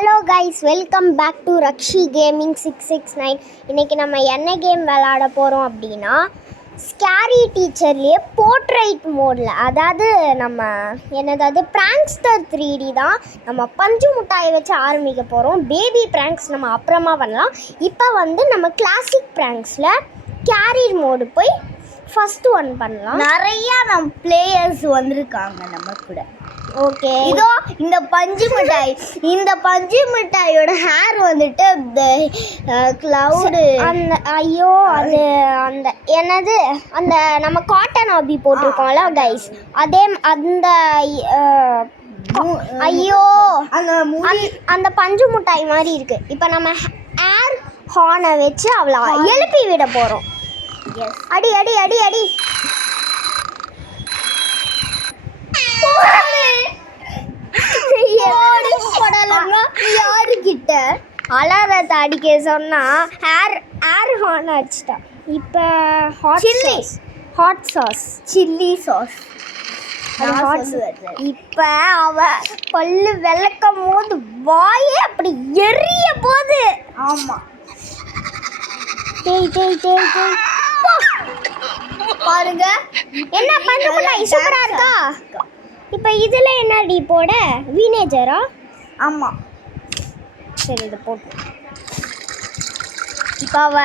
Hello guys, welcome back to Rakshi gaming 669. இன்றைக்கி நம்ம என்ன கேம் விளாட போகிறோம் அப்படின்னா, ஸ்கேரி டீச்சர்லேயே போர்ட்ரைட் மோடில், அதாவது நம்ம என்னதாவது பிராங்க்ஸ்டர் 3D தான். நம்ம பஞ்சு முட்டாயை வச்சு ஆரம்பிக்க போகிறோம். பேபி பிராங்க்ஸ் நம்ம அப்புறமா பண்ணலாம். இப்போ நம்ம கிளாசிக் பிராங்க்ஸில் கேரியர் மோடு போய் ஃபஸ்ட்டு ஒன் பண்ணலாம். நிறையா நம்ம பிளேயர்ஸ் வந்திருக்காங்க நம்ம கூட. ஓகே, இதோ இந்த பஞ்சு மிட்டாயோட ஹேர் வந்துட்டு இந்த கிளவுடு அந்த ஐயோ அது அந்த என்னது அந்த நம்ம காட்டன் ஆபி போட்டிருக்கோம்ல கைஸ், அதே அந்த ஐயோ அந்த பஞ்சு மிட்டாய் மாதிரி இருக்கு. இப்போ நம்ம ஏர் ஹார்னை வச்சு அவளை எழுப்பி விட போகிறோம். அடி அடி அடி அடி யாருக்கிட்ட அலாரத்தை அடிக்க சொன்னா ஏர் ஹார்ன் அடிச்சிட்டா. இப்போ ஹாட் சாஸ் சில்லி சாஸ். இப்போ அவ பல்லு விளக்கும் போது வாயே அப்படி எரிய போது. ஆமா, டேய் டேய் டேய் டேய் பாருங்க என்ன பண்ணுறா, சூப்பரா இருக்கா. இப்போ இதுல என்னடி போட, வினேஜரா? ஆமா, சரி இதை போட்டு. இப்போ அவ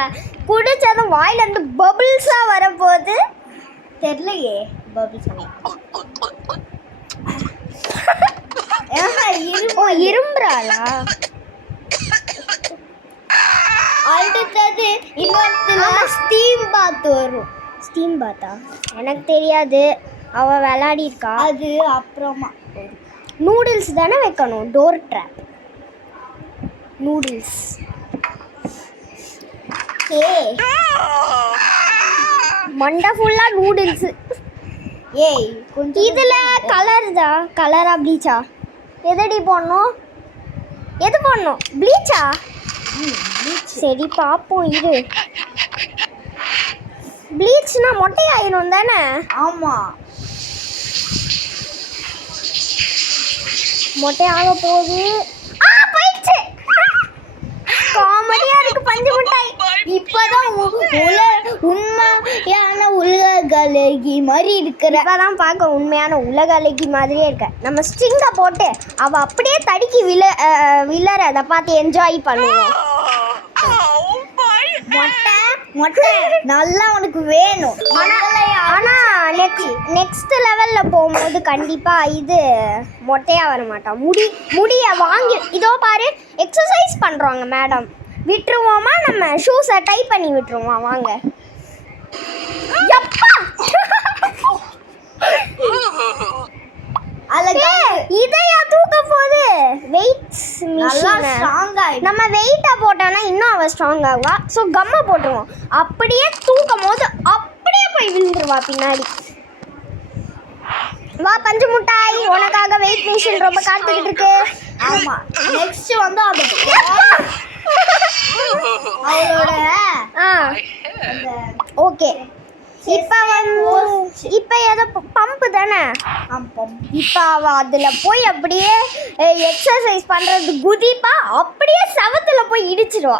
குடிச்சதும் வாயிலேருந்து பபிள்ஸாக வரப்போகுது. தெரியலையே பபிள்ஸ் இரும்புறாளா? அடுத்தது இன்னொரு ஸ்டீம் பாத் வரும். ஸ்டீம் பாத்தா எனக்கு தெரியாது, அவள் விளையாடி இருக்கா. அது அப்புறமா நூடுல்ஸ் தானே வைக்கணும், டோர் ட்ராப் நூடுல்ஸ். மண்டை ஃபுல்லாக நூடுல்ஸு. ஏய் கொஞ்சம் இதில் கலர்தா, கலரா ப்ளீச்சா? எதடி போடணும், எது போடணும்? ப்ளீச்சா? சரி பார்ப்போம் இரு. ப்ளீச்னா மொட்டையாயிரும் தானே? ஆமா, மொட்டையாக போகுது. போயிடுச்சு. காமெடியா இருக்கு பஞ்சு மிட்டாய். இப்பதான் உண்மையான உலக அழகி மாதிரி இருக்கிற. இப்பதான் பார்க்க உண்மையான உலக அழகி மாதிரியே இருக்க. நம்ம ஸ்ட்ரிங்கை போட்டு அவ அப்படியே தடுக்கி விழற அதை பார்த்து என்ஜாய் பண்ணுவோம். மொட்டை நல்லா உனக்கு வேணும். ஆனால் நெக்ஸ்ட் லெவலில் போகும்போது கண்டிப்பாக இது மொட்டையாக வர மாட்டான். முடியை வாங்கி இதோ பாரு, எக்ஸசைஸ் பண்ணுறாங்க மேடம். விட்டுருவோமா? நம்ம ஷூஸை டை பண்ணி விட்டுருவோமா? வாங்க. இதையா தூக்க போகுது? வெயிட்ஸ் நம்ம வெயிட்டா போட்டோம்னா இன்னும் அவ ஸ்ட்ராங் ஆகுவா. ஸோ கம்மா போட்டுருவோம். அப்படியே தூக்கும் போது அப்படியே போய் விழுந்துருவா பின்னாடி. வா பஞ்சு முட்டாய், உனக்காக வெயிட் மிஷின் ரொம்ப காத்துக்கிட்டு இருக்கு. ஆமா, நெக்ஸ்ட் வந்து அவளோட ஓகே. இப்போ எதோ பம்பு தானே? இப்போ அவ அதில் போய் அப்படியே எக்ஸசைஸ் பண்ணுறது குதிப்பா, அப்படியே சவத்துல போய் இடிச்சிடுவா.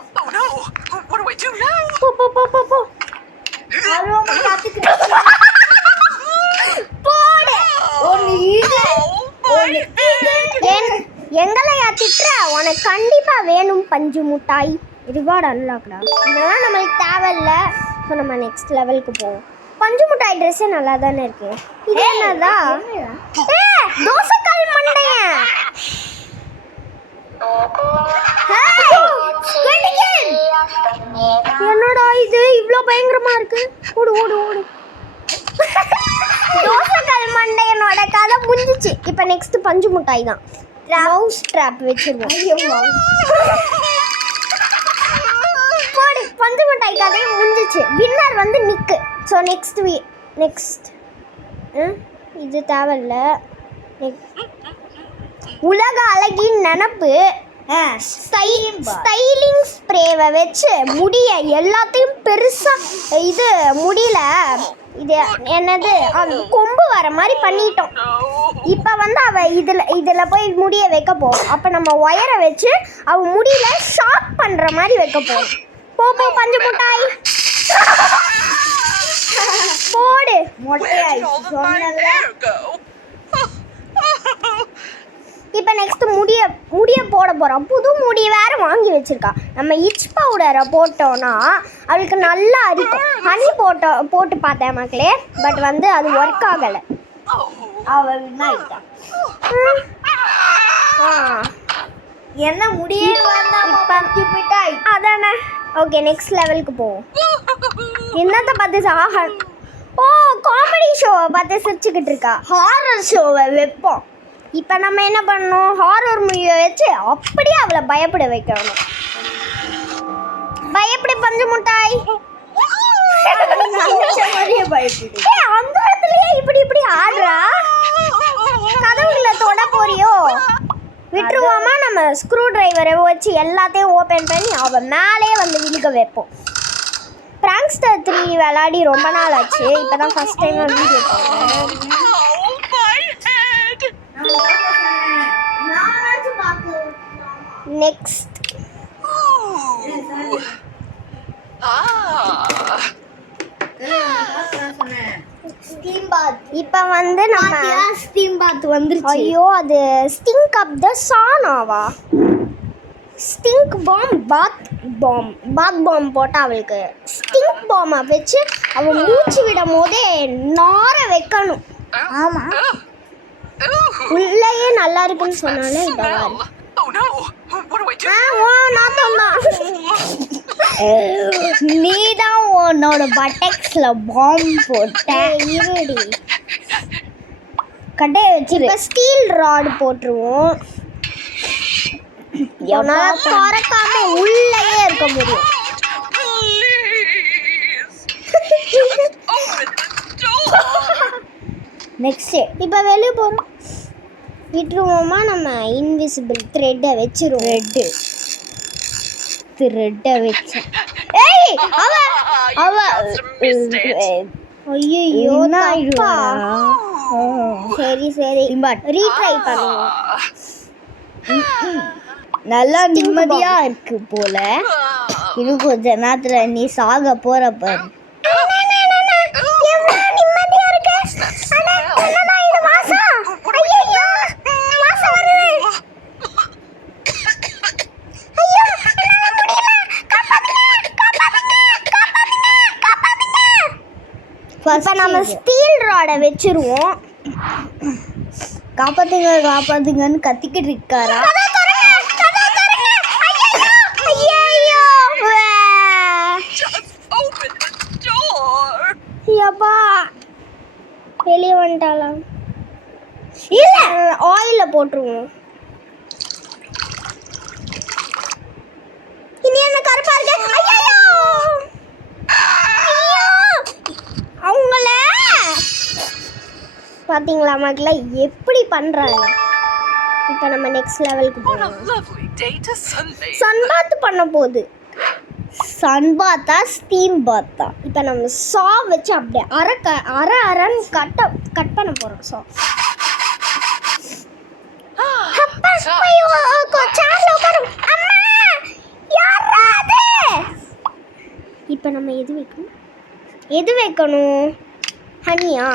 எங்களையா திட்டுற? உனக்கு கண்டிப்பா வேணும் பஞ்சு முட்டாய். ரிவார்டு அன்லாக்டா. இதெல்லாம் நம்மளுக்கு தேவையில்லை. ஸோ நம்ம நெக்ஸ்ட் லெவலுக்கு போவோம். பஞ்சு முட்டாய் ட்ரெஸ்ஸே நல்லா தானே இருக்கு. இது என்னதா? தோசைக்கல் மண்டையன். என்னடா இது இவ்வளோ பயங்கரமா இருக்கு? ஓடு ஓடு ஓடு. தோசைக்கல் மண்டையனோட கதை முடிஞ்சிச்சு. இப்போ நெக்ஸ்ட் பஞ்சு முட்டாய் தான். மவுஸ் ட்ராப் வச்சிருவோம். போடு, பஞ்சு மிட்டாய் கதையை முடிஞ்சிச்சு. வின்னர் வந்து நிக்கு. ஸோ நெக்ஸ்ட் இது தேவையில்ல. உலக அழகின் நினப்பு ஸ்டைலிங் ஸ்ப்ரேவை வச்சு முடிய எல்லாத்தையும் பெருசாக இது முடியல இது என்னது அந்த கொம்பு வர மாதிரி பண்ணிட்டோம். இப்போ வந்து அவள் இதில் போய் முடிய வைக்க போகிறோம். அப்போ நம்ம ஒயரை வச்சு அவள் முடியல ஷார்ப் பண்ணுற மாதிரி வைக்க போகிறோம். போ பஞ்சு முட்டாய் போடு. மொட்டையாய் சொன்னல. இப்போ நெக்ஸ்ட் முடிய போட போகிறோம். புது முடி வேறு வாங்கி வச்சுருக்கா. நம்ம இச் பவுடரை போட்டோன்னா அவளுக்கு நல்லா அரிக்கும். ஹனி போட்டு பார்த்தேன் மக்களே, பட் வந்து அது ஒர்க் ஆகலை. அவள் வின்னாயிட்டா. என்ன முடியே வேண்டாமா பஞ்சு மிட்டாய். அதானே. ஓகே நெக்ஸ்ட் லெவலுக்கு போவோம். என்னத்தை பார்த்து ஆஹா காமெடி ஷோவை பார்த்து சிரிச்சுக்கிட்டு இருக்கா. ஹாரர் ஷோவை வைப்போம். இப்போ நம்ம என்ன பண்ணணும், ஹாரர் மூவியை வச்சு அப்படியே அவளை பயப்பட வைக்கணும். பயப்படி பஞ்சு முட்டாய். அந்த இடத்துலயே இப்படி ஆடுறா. கதவுல தொட போறியோ? விட்டுருவோமா? நம்ம ஸ்க்ரூ டிரைவரை வச்சு எல்லாத்தையும் ஓப்பன் பண்ணி அவள் மேலே வந்து விழுக வைப்போம். பிராங்க்ஸ்டர் 3 விளையாடி ரொம்ப நாள் ஆச்சு. இப்போ தான் ஃபர்ஸ்ட் டைம் வீடியோ போடுறேன். நெக்ஸ்ட் ஸ்டீம் பாத். இப்போ வந்து நம்ம ஸ்டீம் பாத் வந்துருச்சு. ஐயோ அது ஸ்டிங்க் அப் த சானாவா? ஸ்டிங்க் பாத் பாம் போட்டால் அவளுக்கு ஸ்டிங்க் பாமை வச்சு அவள் மூச்சு விடும் போதே நார வைக்கணும். ஆமாம், உள்ளேயே நல்லா இருக்குன்னு சொன்னாலே இப்போ நீ தான் உன்னோட பட்டெக்ஸ்ல பாம் போட்ட. இருடி கட்டையை வச்சு இப்போ ஸ்டீல் ராட் போட்டுருவோம். திறக்காம உள்ளேயே இருக்க முடியும். நெக்ஸ்ட் இப்போ வெளியே போகிறோம். விட்டுருவோமா? நம்ம இன்விசிபிள் த்ரெட்டை வச்சிருவோம். த்ரெட்டை வச்சு ஏய் அவ ஐயோ தப்பா. சரி ரீட்ரை பண்ணுவோம். நல்லா நிம்மதியா இருக்கு போல. இன்னும் கொஞ்ச நேரத்துல நீ சாக போற பாரு. இப்போ நம்ம ஸ்டீல் ராடை வச்சிருவோம். காப்பாத்துங்கன்னு கத்திக்கிட்டு இருக்காரா? அப்பா வெளியே வந்துட்டாலாம். இல்ல ஆயில போட்டுருவோம். இனி என்ன கருப்பா இருக்கு. அவங்கள பாத்தீங்களா மக்களே எப்படி பண்றாங்க. இப்போ நம்ம நெக்ஸ்ட் லெவலுக்கு போறோம். சன்பாத் பண்ண போகுது. சன்பாத்தா ஸ்டீம் பாத்தா? இப்போ நம்ம சா வச்சு அப்படியே அரன்னு கட் பண்ண போகிறோம். சா இப்போ நம்ம எது வைக்கணும் ஹனியா?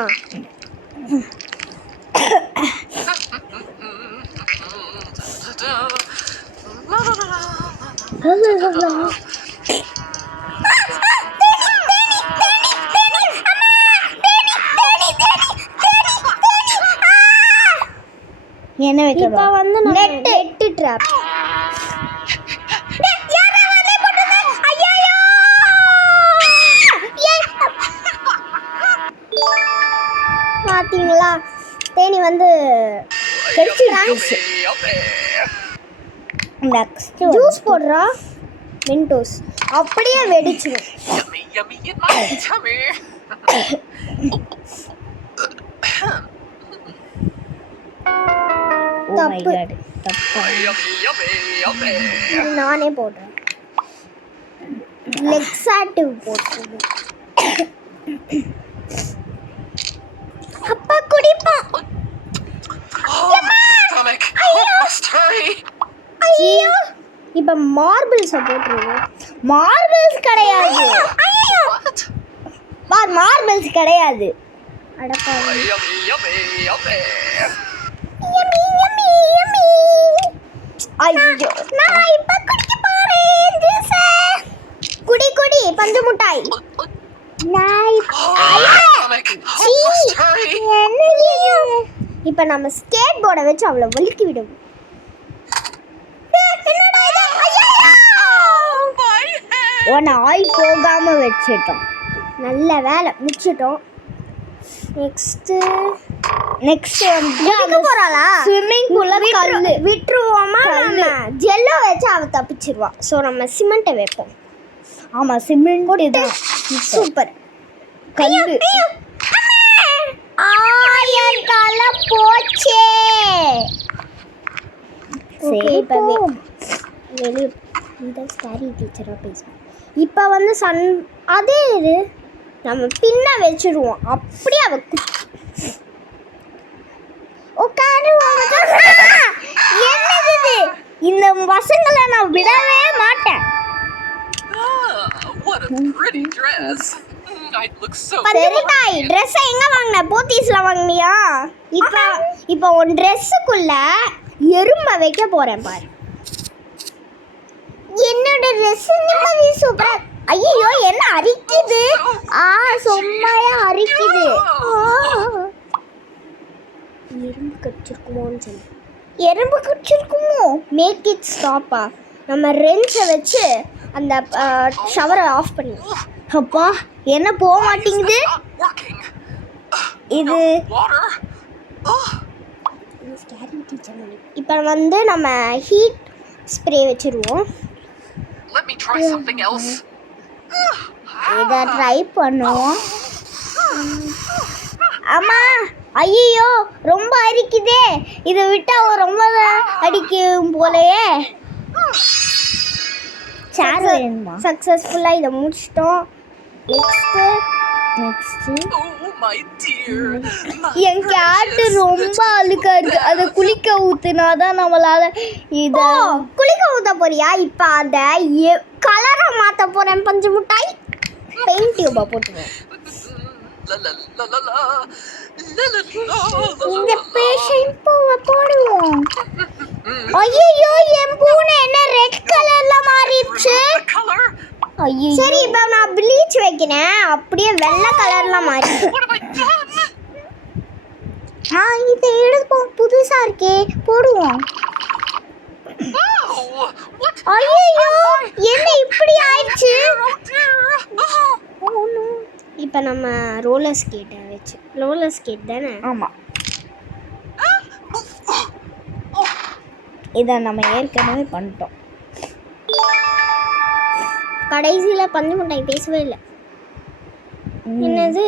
என்ன வைக்கணும்? இப்போ வந்து நெட் ட்ராப். பாத்தீங்களா தேனி வந்து நெக்ஸ்ட் ஜூஸ் போடுறா. மின்டோஸ் அப்படியே வெடிச்சிடும். தப்பு. நானே போடுறேன். லெக்ஸாட்டிவ் போட்டுருவேன். அப்பா குடிப்போம். Oh, my stomach. Oh, must hurry. ஐயோ இப்போ மார்பிள்ஸை போட்டுருவோம். மார்பிள்ஸ் கிடையாது. What? மார்பிள்ஸ் கிடையாது. அடப்பாவி. Yummy, yummy, yummy. Yummy yummy yummy. ஐயோ நான் இப்போ குடிக்க போறேன் ஜூஸ். குடி குடி பஞ்சு மிட்டாய். நான் Oh, my stomach. Oh, must hurry. இப்போ நம்ம ஸ்கேட் போர்டை வச்சு அவளை வலிக்கி விடுவோம். My head. உன்னை ஆய் போகாம வச்சிட்டோம். நல்ல வேலை முடிச்சிட்டோம். நெக்ஸ்ட் வந்து போறாளா ஸ்விம்மிங் பூல்ல கல்லு விட்டுருவோமா? கல்லு. நம்ம ஜெல்லோ வச்சு அவ தப்பிச்சிருவா. ஸோ நம்ம சிமெண்ட்டை வைப்போம். ஆமா சிமெண்ட் இதுதான் சூப்பர். கல்லு. ஆயர் கால போச்சே. சரி இப்போ வெளியே இந்த ஸ்டாரி டீச்சராக பேசுவோம். இப்போ வந்து அதே இது நம்ம பின்ன வச்சிருவோம். அப்படியே அவ என்னது இந்த பசங்களை நான் விடவே மாட்டேன். Ah, what a pretty dress. I'd look so பஞ்சுமிட்டாய் pretty. ட்ரெஸ்ஸை எங்க வாங்கின? போத்தீஸ்ல வாங்கினியா? இப்போ உன் ட்ரெஸ்ஸுக்குள்ள எறும்பை வைக்க போறேன் பாரு. என்னோட ட்ரெஸ் நிம்மதி சூப்பரா. ஐயோ என்ன அரிக்குது. சும்மாயா அரிக்குது. எறும்பு கடிச்சிருக்குமோன்னு சொல்லி. எறும்பு கடிச்சிருக்குமோ? Make it ஸ்டாப்பா. நம்ம ரென்ச்சை வச்சு அந்த ஷவரை ஆஃப் பண்ணி. அப்பா என்ன போக மாட்டேங்குது. It's not working. இது Water. Oh, இப்போ வந்து நம்ம ஹீட் ஸ்ப்ரே வச்சிருவோம். let me try something else. இதை ட்ரை பண்ணுவோம். அம்மா ஐயோ ரொம்ப அரிக்குதே. இதை விட்டா ரொம்ப அடிக்கும் போலயே. சேர் வேணுமா? சக்ஸஸ்ஃபுல்லாக இதை முடிச்சிட்டோம். Next Oh, my dear. My என் கேட்டு precious ரொம்ப little அழுக்கா இருக்கு. அதை pet. குளிக்க ஊத்துனாதான் நம்மளால இத குளிக்க ஊற்ற போறியா? இப்போ அதை கலரை மாற்ற போகிறேன். பஞ்சு மிட்டாய் பெயிண்ட் டியூபை போட்டுருவேன். La la la la la. La la la la இந்த la. பேஷண்ட் பூவை போடுவோம். ஐயோ என் பூனை என்ன ரெட் கலர்ல மாறிடுச்சு. Remove the color. ஐயோ சரி இப்போ நான் ப்ளீச் வைக்கிறேன். அப்படியே வெள்ளை கலர்ல மாறிடுச்சு. What have I done? இதை எடுப்போம். புதுசா இருக்கே போடுவோம். Oh, what? ஐயோ என்ன இப்படி ஆயிடுச்சு. Oh dear. Oh. இப்போ நம்ம ரோலர் ஸ்கேட்டை வச்சு ரோலர் ஸ்கேட் தானே. ஆமா இதை நம்ம ஏற்கனவே பண்ணிட்டோம். கடைசியில் பஞ்சு மிட்டாய் பேசவே இல்லை. என்னது?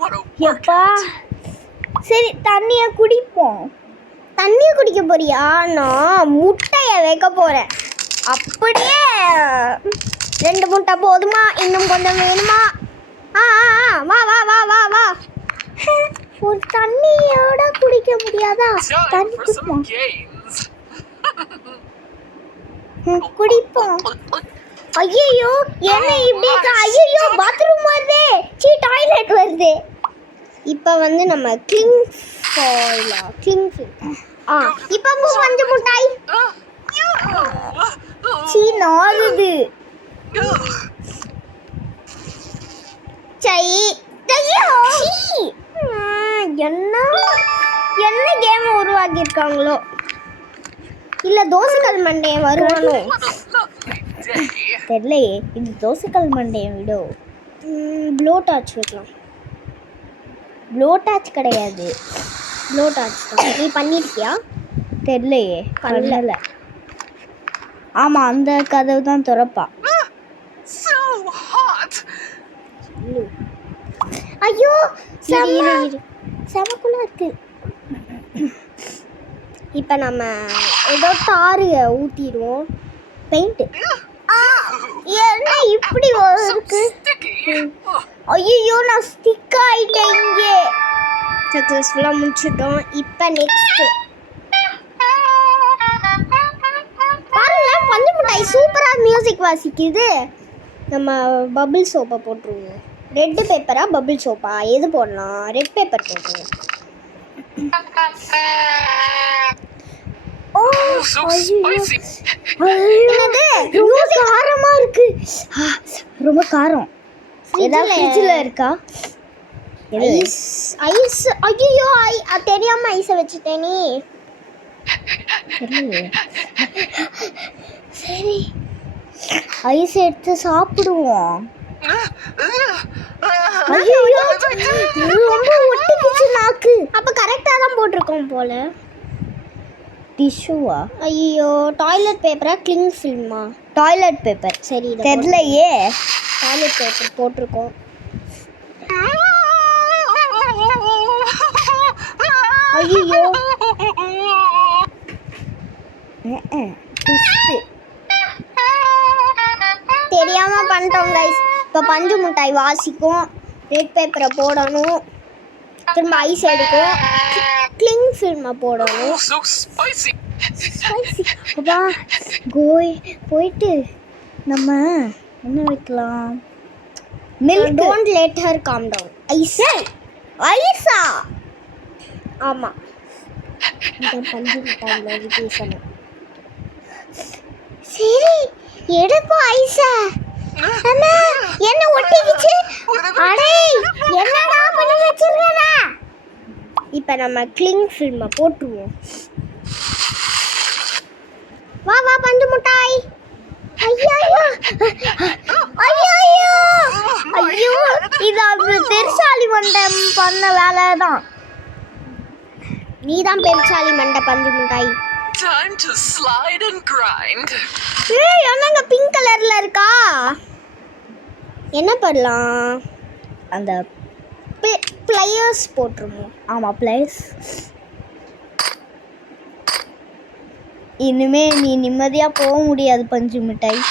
What a எப்பா சரி தண்ணியை குடிப்போம். தண்ணியை குடிக்க போறியா? நான் முட்டையை வைக்க போறேன். அப்படியே 2 முட்டை போதுமா? இன்னும் கொஞ்சம் வேணுமா? வா வா வா வா வா. ஒரு தண்ணியோட குடிக்க முடியாதா? time தண்ணி for some குடிப்போம். games. குடிப்போம். ஐயோ என்ன இப்படி இருக்கா? ஐயோ பாத்ரூம் வருதே. டாய்லெட் வருதே. இப்போ வந்து நம்ம கிளிங் இப்போ பஞ்சு மிட்டாய். நாலுது சை ஐயோ என்ன என்ன கேம் உருவாக்கியிருக்காங்களோ. இல்லை தோசைக்கல் மண்டையை வருவானோ? What a lovely day. தெரியலையே. இது தோசைக்கல் மண்டையை விடோ. ப்ளோ டார்ச் வைக்கலாம். ப்ளோ டார்ச் கிடையாது. ப்ளோ டார்ச் தான். நீ பண்ணியிருக்கியா? தெரியலையே. பண்ணல. பண்ணல. ஆமா அந்த கதவு தான் திறப்பா. So hot. ஐயோ இரு. செமக்குள்ள இருக்கு. இப்போ நம்ம ஏதோ தாரு ஊற்றிடுவோம். பெயிண்ட்டு என்ன இப்படி So இருக்கு? sticky. ஐயோ நான் ஸ்டிக் ஆயிட்டேன் இங்கே. சக்ஸஸ்ஃபுல்லாக முடிச்சிட்டோம். இப்போ நெக்ஸ்ட் பாருங்களேன், பஞ்சு மிட்டாய் சூப்பராக மியூசிக் வாசிக்குது. நம்ம பபிள் சோப்பை போட்டுருவோம். ரெட்டு பேப்பரா பபிள் சோப்பா எது போடலாம்? ரெட் பேப்பர் போட்டுருவோம். ஓ So spicy. என்னது ரொம்ப காரமா இருக்கு. ரொம்ப காரம். ஏதாவது ஃப்ரிட்ஜில் இருக்கா? ஐஸ் ஐஸ் ஐயோ தெரியாம ஐஸை வச்சுட்டேனே. சரி, ஐஸ் எடுத்து சாப்பிடுவோம். ஐயோ ரொம்ப ஒட்டிக்கிச்சு நாக்கு. அப்ப கரெக்டா தான் போட்டிருக்கோம் போல. டிஷ்யூவா? ஐயோ டாய்லெட் பேப்பரா கிளிங் ஃபில்மா? Toilet paper. சரி தெரியலையே. டாய்லெட் பேப்பர் போட்டிருக்கோம். ஐயோ தெரியாம பண்ணிட்டோம் கைஸ். இப்போ பஞ்சு மிட்டாய் வாசிக்கும், ரெட் பேப்பரை போடணும், திரும்ப ஐஸ் எடுக்கும், கிளிங் ஃபில்மை போடணும். So spicy. அப்பா போயிட்டு நம்ம என்ன வைக்கலாம்? Milk. Don't let her calm down. Ice ஐஸா? ஆமாம், இந்த பஞ்சு மிட்டாயில் அது பேசணும். சரி எடுக்கும் ஐஸா. அண்ணா என்ன ஒட்டிக்கிச்சு? அடே என்னடா பண்ணி வச்சிருக்கடா. இப்போ நம்ம கிளிங் ஃபில்மை போட்டுருவோம். வா வா பஞ்சு மிட்டாய். ஐயோ ஐயோ ஐயோ இது அது பெருசாலி மண்டை பண்ண வேலை தான். நீ தான் பெருசாலி மண்டை பஞ்சு மிட்டாய். Time to slide and grind. ஏய் என்னங்க பிங்க் கலர்ல இருக்கா? என்ன பண்ணலாம்? அந்த பிளேயர்ஸ் போட்டுருவோம். ஆமாம், ப்ளஸ். இனிமே நீ நிம்மதியாக போக முடியாது பஞ்சு மிட்டாய்.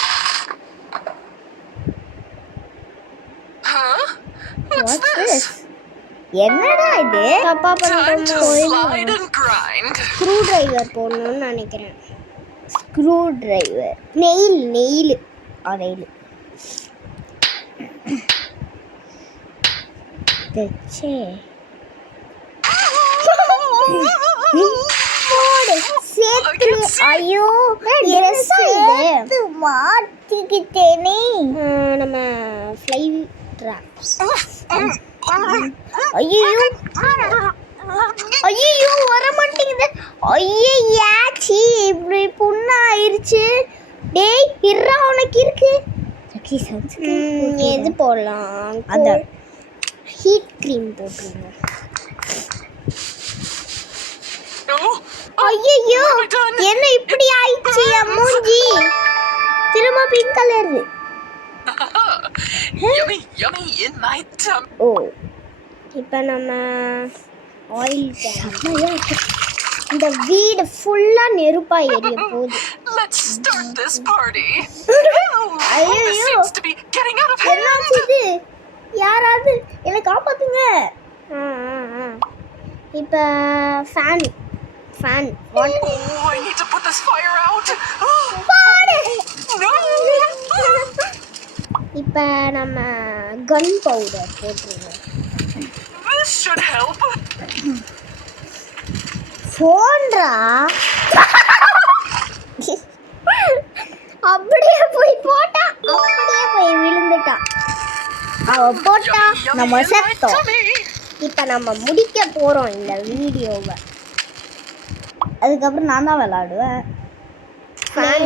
Huh? What's this? என்னடா இது? தப்பா Time to பண்ணிட்டோம். slide and grind. Screw driver போடணும்னு நினைக்கிறேன். Screw driver. நெயில் அரையில் தச்சே. போடு சேர்த்து. ஐயோ எரசா இது மாட்டிக்கிட்டேனே. நம்ம ஃப்ளை ட்ராப்ஸ். ஐயோ ஐயோ வர மாட்டேங்குது. ஐயாச்சி இப்படி புண்ணாயிருச்சு. டேய் இருறா, உனக்கு இருக்கு. எது போடலாம்? அந்த ஹீட் க்ரீம் போட்டுருவோம். Oh, ஐயோ what have I done? என்ன இப்படி ஆயிடுச்சு என் மூஞ்சி? திரும்ப pink colour. Yummy, yummy in my tummy. ஓ இப்போ நம்ம ஆயில் இந்த வீடு ஃபுல்லாக நெருப்பாக எரிய போகுது. Let's start this party. ஐயோ This seems to be getting out of hand. என்னாச்சு இது? யாராவது என்னை காப்பாத்துங்க. இப்போ fan Oh, I need to put this fire out. No. இப்போ நம்ம கன் பவுடர் போட்டுருவோம். This should help. ஃபோன்ரா அப்படியே போய் போட்டா, அப்படியே போய் விழுந்துட்டா. அவ போட்டா Yummy, நம்ம yummy in my செத்தோம். tummy. இப்போ நம்ம முடிக்க போகிறோம் இந்த வீடியோவை. அதுக்கப்புறம் நான் தான் விளாடுவேன். ஃபேன்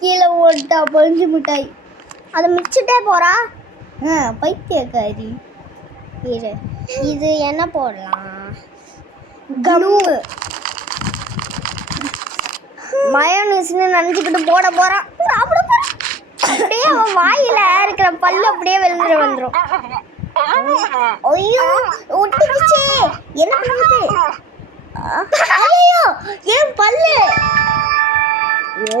கீழே ஓட்டா பஞ்சு மிட்டாய். அதை மிச்சிட்டே போகிறா. பைத்தியக்காரி. இரு, இது என்ன போடலாம்? கம்மு. மயோனீஸ்னு நினச்சிக்கிட்டு போட போகிறான். சாப்பிட போகிறான். அப்படியே அவன் வாயில் இருக்கிற பல்லு அப்படியே வெளியே வந்துடும். ஐயோ ஒட்டிக்கிச்சே. என்ன பண்ணுது? ஐயோ ஏன் பல்லு ஓ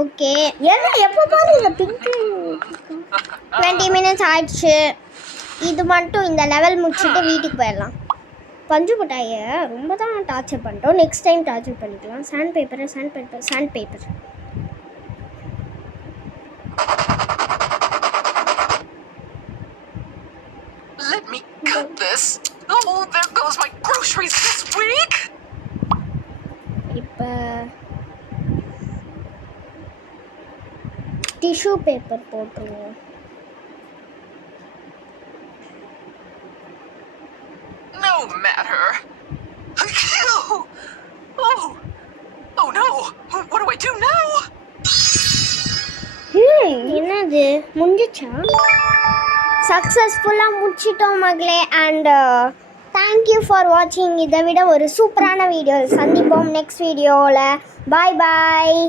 ஓகே ஏன்னா எப்போ பாரு இந்த பிங்க்கு 20 மினிட்ஸ் ஆயிடுச்சு. இது மட்டும் இந்த லெவல் முடிச்சுட்டு வீட்டுக்கு போயிடலாம். பஞ்சு மிட்டாயை ரொம்ப தான் டார்ச்சர் பண்ணிட்டோம். நெக்ஸ்ட் டைம் டார்ச்சர் பண்ணிக்கலாம். Sand paper. Let me cut this. Oh, there goes my groceries this week. இப்போ டிஷ்யூ பேப்பர் போட்டுருவோம். No matter. Oh no! What do I do now? என்னது முடிஞ்சிச்சா? சக்ஸஸ்ஃபுல்லாக முடிச்சிட்டோம் மகளே. அண்ட் தேங்க்யூ ஃபார் வாட்சிங். இதை விட ஒரு சூப்பரான வீடியோ சந்திப்போம் நெக்ஸ்ட் வீடியோவில். பாய் பாய்.